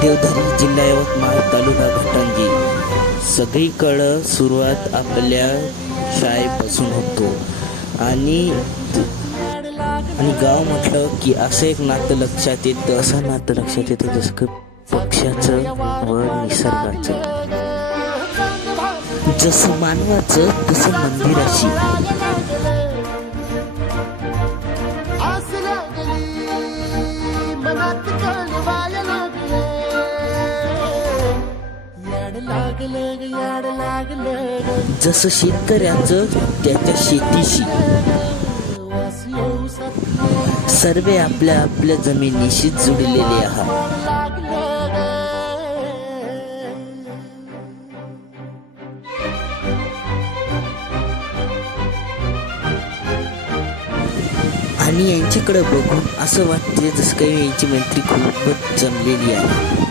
देवधरी जिल्हा यवतमाळ तालुका घाटंजी सगळीकडं सुरुवात आपल्या शाळेपासून होतो आणि गाव म्हटलं की असं एक नातं लक्षात येतं, असं नातं लक्षात येतं जसं की पक्ष्याचं व निसर्गाचं. जसं मानवाचं तसं मंदिराशी. जसं शेतकऱ्याचं त्याच्या शेतीशी. सर्व आपल्या आपल्या जमिनीशी जुडलेले आहात. आणि यांच्याकडे बघून असं वाटते जसं काही यांची मैत्री खूपच जमलेली आहे.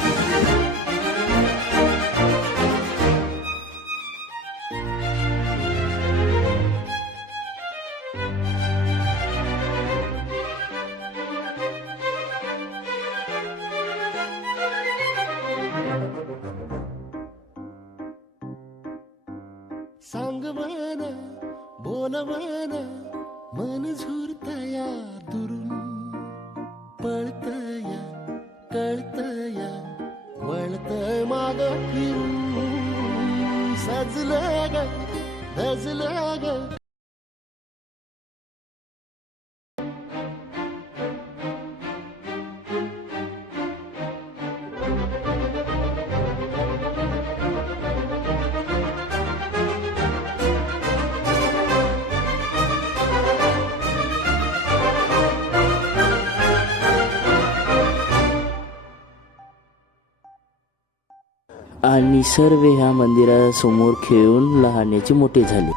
सांग मन बोल मन मन झुरतया दुरून पळतया कळतया वळतय माग फिरून सजलं ग धजलं ग. आणि सर्व ह्या मंदिरासमोर खेळून लहानाचे मोठे झाले.